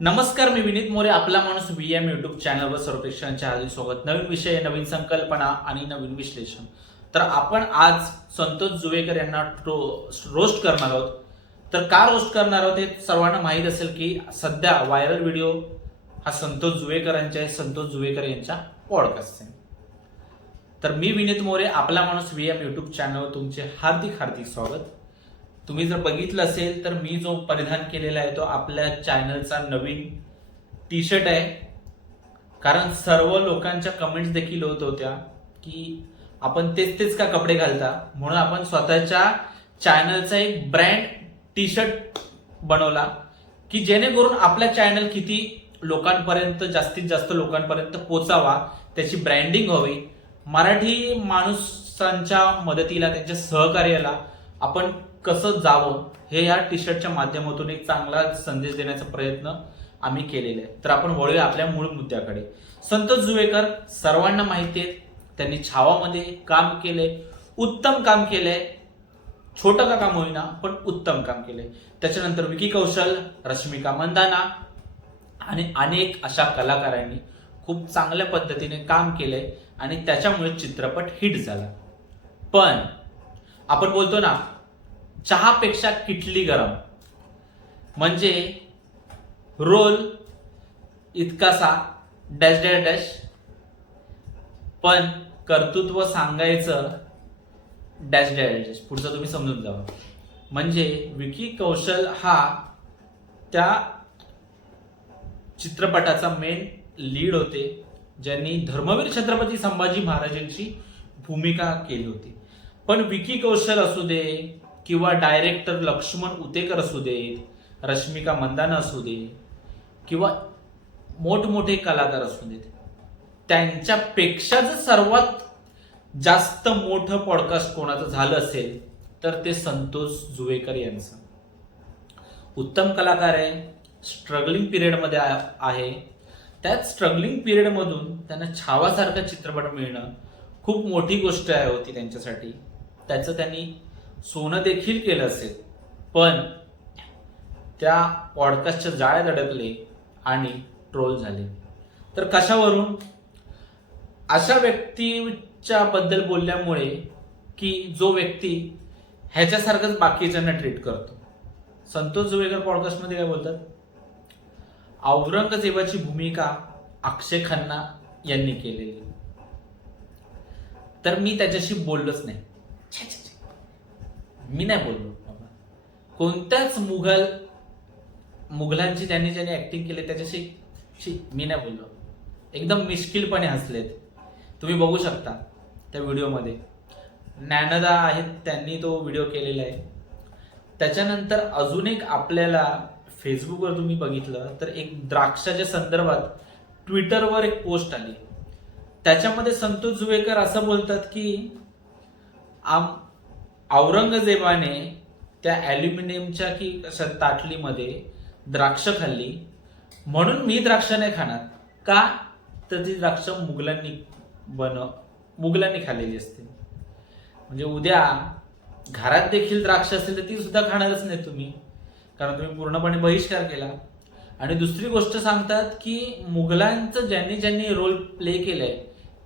नमस्कार मी विनीत मोरे आपला माणूस व्ही एम युट्यूब चॅनलवर सर्व प्रेक्षकांचे हार्दिक स्वागत. नवीन विषय नवीन संकल्पना आणि नवीन विश्लेषण. तर आपण आज संतोष जुवेकर यांना रोस्ट करणार आहोत. तर का रोस्ट करणार आहोत हे सर्वांना माहीत असेल की सध्या व्हायरल व्हिडिओ हा संतोष जुवेकरांच्या आहे संतोष जुवेकर यांच्या पॉडकास्ट आहे. तर मी विनीत मोरे आपला माणूस व्ही एम युट्यूब चॅनलवर तुमचे हार्दिक हार्दिक स्वागत. तुम्ही जर बघितलं असेल तर मी जो परिधान केलेला आहे तो आपल्या चॅनलचा नवीन टी शर्ट आहे. कारण सर्व लोकांच्या कमेंट्स देखील होत होत्या की आपण तेच तेच का कपडे घालता? म्हणून आपण स्वतःच्या चॅनलचा एक ब्रँड टी शर्ट बनवला की जेणेकरून आपल्या चॅनल किती लोकांपर्यंत जास्तीत जास्त लोकांपर्यंत पोचावा त्याची ब्रँडिंग व्हावी मराठी माणूसांच्या मदतीला त्यांच्या सहकार्याला आपण कसं जावं हे या टी शर्टच्या माध्यमातून एक चांगला संदेश देण्याचा प्रयत्न आम्ही केलेला आहे तर आपण वळूया आपल्या मूळ मुद्द्याकडे. संतोष जुवेकर सर्वांना माहिती आहे त्यांनी छावामध्ये काम केले. उत्तम काम केलंय छोटं का काम होईना पण उत्तम काम केले. त्याच्यानंतर विकी कौशल रश्मिका मंदाना आणि अनेक अशा कलाकारांनी खूप चांगल्या पद्धतीने काम केलंय आणि त्याच्यामुळे चित्रपट हिट झाला. पण आपण बोलतो ना चहापेक्षा किटली गरम. म्हणजे रोल इतकासा डॅश डॅश डॅश. पण कर्तृत्व सांगायचं डॅश डॅश डॅश. पुढचं तुम्ही समजून जावं. म्हणजे विकी कौशल हा त्या चित्रपटाचा मेन लीड होते ज्यांनी धर्मवीर छत्रपती संभाजी महाराजांची भूमिका केली होती. पण विकी कौशल असू दे किंवा डायरेक्टर लक्ष्मण उतेकर असू देत रश्मिका मंदाना असू दे किंवा मोठमोठे कलाकार असू देत त्यांच्यापेक्षा जर सर्वात जास्त मोठं पॉडकास्ट कोणाचं झालं असेल तर ते संतोष जुवेकर यांचं. उत्तम कलाकार आहे स्ट्रगलिंग पिरियडमध्ये आ- आहे. त्यात स्ट्रगलिंग पिरियडमधून त्यांना छावासारखा चित्रपट मिळणं खूप मोठी गोष्ट आहे होती त्यांच्यासाठी. त्याचं त्यांनी सोनं देखील केलं असेल. पण त्या पॉडकास्टच्या जाळ्यात अडकले आणि ट्रोल झाले. तर कशावरून? अशा व्यक्तीच्या बद्दल बोलल्यामुळे की जो व्यक्ती ह्याच्यासारखंच बाकीच्यांना ट्रीट करतो. संतोष जुवेकर पॉडकास्टमध्ये काय बोलतात? औरंगजेबाची भूमिका अक्षय खन्ना यांनी केलेली. तर मी त्याच्याशी बोललोच नाही. मी नाही बोललो. कोणत्याच मुघल मुघलांची ज्यांनी ज्यांनी ऍक्टिंग केली त्याच्याशी शी, मी नाही बोललो. एकदम मिश्किलपणे हसलेत. तुम्ही बघू शकता त्या व्हिडिओमध्ये. ज्ञानदा आहेत त्यांनी तो व्हिडिओ केलेला आहे. त्याच्यानंतर अजून एक आपल्याला फेसबुकवर तुम्ही बघितलं तर एक द्राक्षाच्या संदर्भात ट्विटरवर एक पोस्ट आली. त्याच्यामध्ये संतोष जुवेकर असं बोलतात की आम औरंगजेबाने त्या ॲल्युमिनियमच्या की अशा ताटलीमध्ये द्राक्ष खाल्ली. म्हणून मी द्राक्ष नाही खाणार. का? तर ती द्राक्ष मुघलांनी बन मुघलांनी खाल्लेली असते. म्हणजे उद्या घरात देखील द्राक्ष असेल तर ती सुद्धा खाणारच नाही तुम्ही. कारण तुम्ही पूर्णपणे बहिष्कार केला. आणि दुसरी गोष्ट सांगतात की मुघलांचं ज्यांनी ज्यांनी रोल प्ले केलाय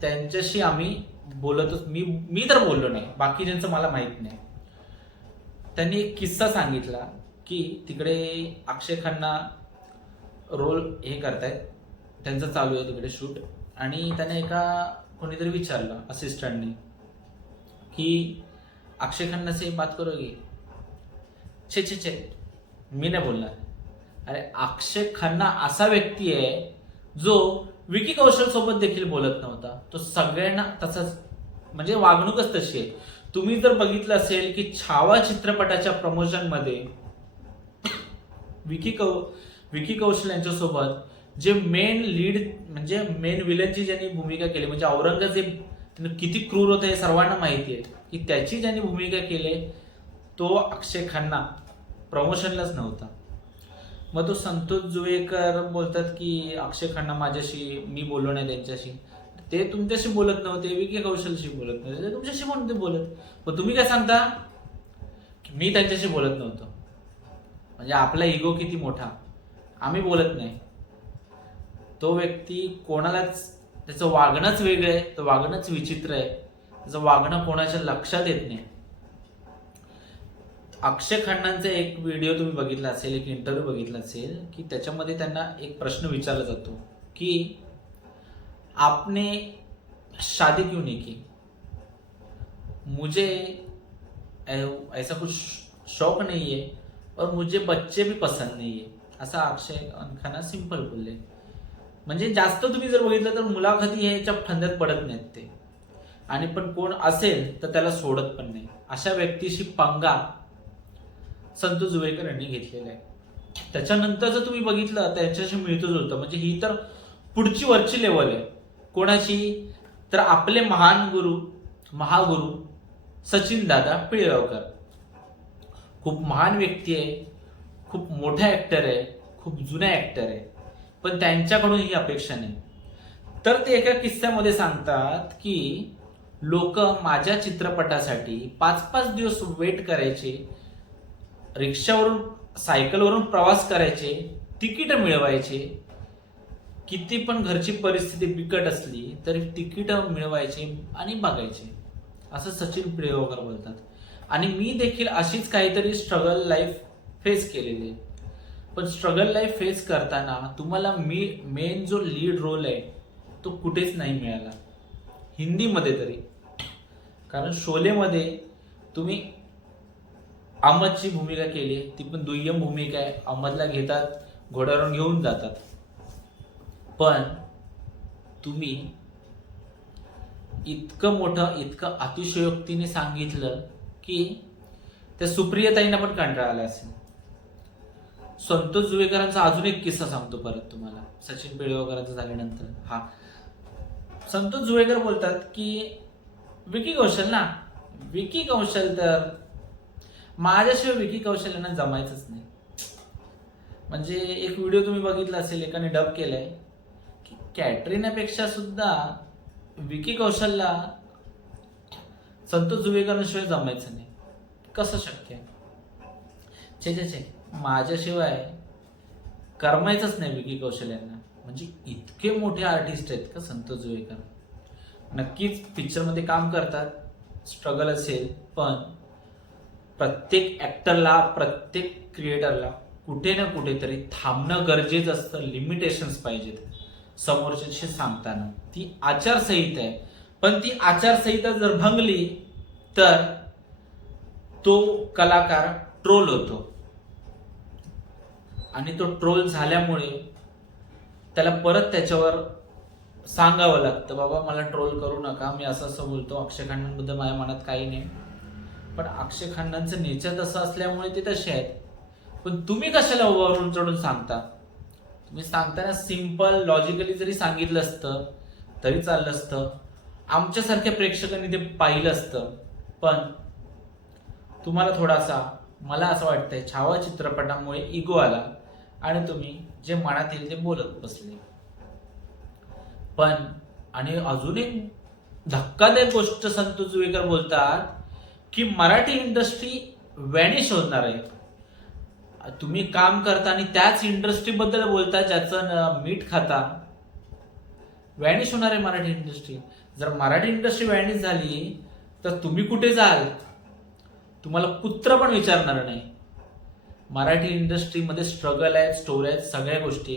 त्यांच्याशी आम्ही बोलतच मी मी तर बोललो नाही. बाकी ज्यांचं मला माहीत नाही. त्यांनी एक किस्सा सांगितला की तिकडे अक्षय खन्ना रोल हे करतायत. त्यांचं चालू आहे तिकडे शूट. आणि त्याने एका कोणीतरी विचारलं असिस्टंटने की अक्षय खन्ना से बात करोगे छे छे छे मी नाही बोलणार. अरे अक्षय खन्ना असा व्यक्ती आहे जो विकी कौशल सोबत देखील बोलत नव्हता. तो सगळ्यांना तसाच म्हणजे वागणूकच तशी आहे. तुम्ही जर बघितलं असेल की छावा चित्रपटाच्या प्रमोशनमध्ये विकी कौ विकी कौशल यांच्यासोबत जे मेन लीड म्हणजे मेन विलनची ज्यांनी भूमिका केली म्हणजे औरंगजेब किती क्रूर होतं हे सर्वांना माहिती आहे. की त्याची ज्यांनी भूमिका केली तो अक्षय खन्ना प्रमोशनलाच नव्हता. मग तो संतोष जुवेकर बोलतात की अक्षय खन्ना माझ्याशी मी बोललो नाही त्यांच्याशी. ते तुमच्याशी बोलत नव्हते विकी कौशलशी बोलत नव्हते ते तुमच्याशी म्हणून ते बोलत. मग तुम्ही काय सांगता? की मी त्यांच्याशी बोलत नव्हतो. म्हणजे आपला इगो किती मोठा. आम्ही बोलत नाही. तो व्यक्ती कोणालाच त्याचं वागणंच वेगळं आहे तो वागणंच विचित्र आहे. त्याचं वागणं कोणाच्या लक्षात येत नाही. अक्षय खन्नांचा एक व्हिडिओ तुम्ही बघितला असेल एक इंटरव्ह्यू बघितला असेल की त्याच्यामध्ये त्यांना एक प्रश्न विचारला जातो की आपने शादी क्यों नहीं की? मुझे ऐसा कुछ शौक नहीं है और मुझे बच्चे भी पसंद नहीं है असा अक्षय खाना सिंपल बोलले. म्हणजे जास्त तुम्ही जर बघितलं तर मुलाखती ह्याच्या फंद्यात पडत नाहीत ते. आणि पण कोण असेल तर त्याला सोडत पण नाही. अशा व्यक्तीशी पंगा संत जुवेकर यांनी घेतलेलं आहे. त्याच्यानंतर जर तुम्ही बघितलं त्यांच्याशी मिळतं जुळतं म्हणजे ही तर पुढची वरची लेवल आहे. कोणाची? तर आपले महान गुरु महागुरु सचिन दादा पिळगावकर. खूप महान व्यक्ती आहे खूप मोठा ॲक्टर आहे खूप जुना ॲक्टर आहे. पण त्यांच्याकडून ही अपेक्षा नाही. तर ते एका किस्स्यामध्ये सांगतात की लोक माझ्या चित्रपटासाठी पाच पाच दिवस वेट करायचे रिक्षावरून सायकलवरून प्रवास करायचे तिकीट मिळवायचे. किती पण घरची परिस्थिती बिकट असली तरी तिकीट मिळवायचे आणि बघायचे. असं सचिन पिळगावकर बोलतात. आणि मी देखील अशीच काहीतरी स्ट्रगल लाईफ फेस केलेली आहे. पण स्ट्रगल लाईफ फेस करताना तुम्हाला मी मेन जो लीड रोल आहे तो कुठेच नाही मिळाला. हिंदीमध्ये तरी. कारण शोलेमध्ये तुम्ही अहमदची भूमिका केली ती पण दुय्यम भूमिका आहे. अहमदला घेतात घोड्यावरून घेऊन जातात. पण तुम्ही इतकं मोठं इतकं अतिशयोक्तीने सांगितलं की त्या सुप्रियताईंना पण कंटाळा आला असेल. संतोष जुवेकरांचा अजून एक किस्सा सांगतो परत तुम्हाला. सचिन पिळगावकरांचा झाल्यानंतर. हा. संतोष जुवेकर बोलतात की विकी कौशल ना. विकी कौशल तर माझ्याशिवाय विकी कौशल्यांना जमायचंच नाही. म्हणजे एक व्हिडिओ तुम्ही बघितला असेल एकाने डब केलाय की कॅटरिनापेक्षा सुद्धा विकी कौशलला संतोष जुवेकरांशिवाय जमायचं नाही. कसं शक्य आहे? छे छे छे. माझ्याशिवाय करमायचंच नाही विकी कौशल यांना म्हणजे इतके मोठे आर्टिस्ट आहेत का संतोष जुवेकर. नक्कीच पिक्चरमध्ये काम करतात स्ट्रगल असेल पण प्रत्येक ॲक्टरला प्रत्येक क्रिएटरला कुठे ना कुठेतरी थांबणं गरजेचं असतं लिमिटेशन्स पाहिजेत. समोरच्याशी सांगताना. ती आचारसंहिता आहे. पण ती आचारसंहिता जर भंगली तर तो कलाकार ट्रोल होतो. आणि तो ट्रोल झाल्यामुळे त्याला परत त्याच्यावर सांगावं लागतं बाबा मला ट्रोल करू नका मी असं असं बोलतो अक्षय खांडांबद्दल माझ्या मनात काही नाही. पण अक्षय खान्नांचं नेचर तसं असल्यामुळे ते तसे आहेत. पण तुम्ही कशाला वरून चढून सांगता? तुम्ही सांगताना सिंपल लॉजिकली जरी सांगितलं असतं तरी चाललं असतं. आमच्यासारख्या प्रेक्षकांनी ते पाहिलं असतं. पण तुम्हाला थोडासा मला असं वाटतंय छावा चित्रपटामुळे इगो आला आणि तुम्ही जे मनात येईल ते बोलत बसले. पण आणि अजून एक धक्कादायक गोष्ट संतोष जुवेकर बोलतात की मराठी इंडस्ट्री वॅनिश होणार आहे. तुम्ही काम करता आणि त्याच इंडस्ट्रीबद्दल बोलता ज्याचं मीठ खाता. वॅनिश होणार आहे मराठी इंडस्ट्री. जर मराठी इंडस्ट्री वॅनिश झाली तर तुम्ही कुठे जाल? तुम्हाला कुत्र पण विचारणार नाही. मराठी इंडस्ट्रीमध्ये स्ट्रगल आहे स्टोरी आहेत सगळ्या गोष्टी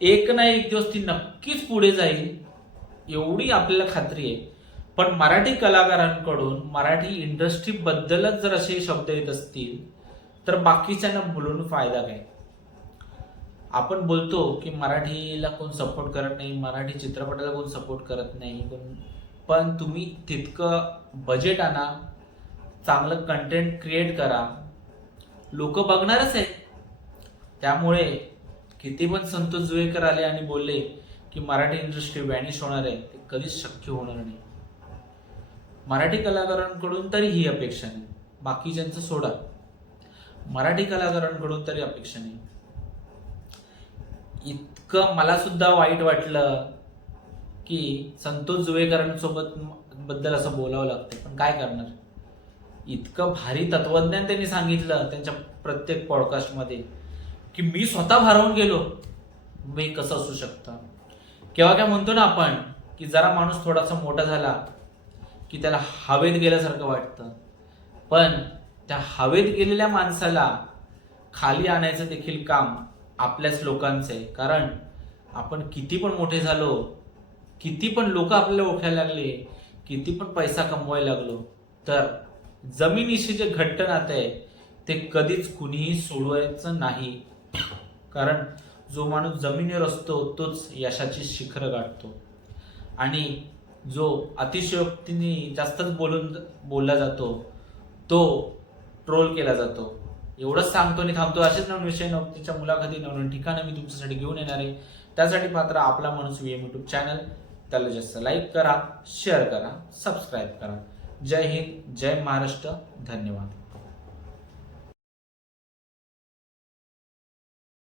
एक ना एक दिवस ती नक्कीच पुढे जाईल एवढी आपल्याला खात्री आहे. पण मराठी कलाकारांकडून मराठी इंडस्ट्रीबद्दलच जर असे शब्द येत असतील तर बाकीच्यांना बोलून फायदा काय? आपण बोलतो की मराठीला कोण सपोर्ट करत नाही मराठी चित्रपटाला कोण सपोर्ट करत नाही कोण पण तुम्ही तितकं बजेट आणा चांगलं कंटेंट क्रिएट करा. लोक बघणारच आहे त्यामुळे किती पण संतोष जुवेकर आले आणि बोलले की मराठी इंडस्ट्री वॅनिश होणार आहे ते कधीच शक्य होणार नाही. मराठी कलाकारांकडून तरी ही अपेक्षा नाही. बाकीच्यांचं सोडा. मराठी कलाकारांकडून तरी अपेक्षा नाही. इतकं मला सुद्धा वाईट वाटलं की संतोष जुवेकरांसोबत बद्दल असं बोलावं लागतं पण काय करणार? इतकं भारी तत्वज्ञान त्यांनी सांगितलं त्यांच्या प्रत्येक पॉडकास्टमध्ये की मी स्वतः भारावून गेलो. मी कसं असू शकतं? केव्हा काय म्हणतो ना आपण की जरा माणूस थोडासा मोठा झाला की त्याला हवेत गेल्यासारखं वाटतं. पण त्या हवेत गेलेल्या माणसाला खाली आणायचं देखील काम आपल्याच लोकांचं आहे कारण आपण किती पण मोठे झालो किती पण लोक आपल्याला ओळखायला लागले किती पण पैसा कमवायला लागलो तर जमिनीशी जे घट्ट नातं आहे ते कधीच कुणीही सोडवायचं नाही. कारण जो माणूस जमिनीवर असतो तोच यशाची शिखरं गाठतो. आणि जो अतिशयोक्तीने जास्तच बोलून बोलला जातो तो ट्रोल केला जातो. एवढंच सांगतो आणि थांबतो. असेच नवीन विषय नवतीच्या मुलाखती नवीन ठिकाणं मी तुमच्यासाठी घेऊन येणार आहे. त्यासाठी मात्र आपला माणूस व्ही एम यूट्यूब चॅनल त्याला जास्त लाईक करा शेअर करा सबस्क्राईब करा. जय हिंद जय महाराष्ट्र. धन्यवाद.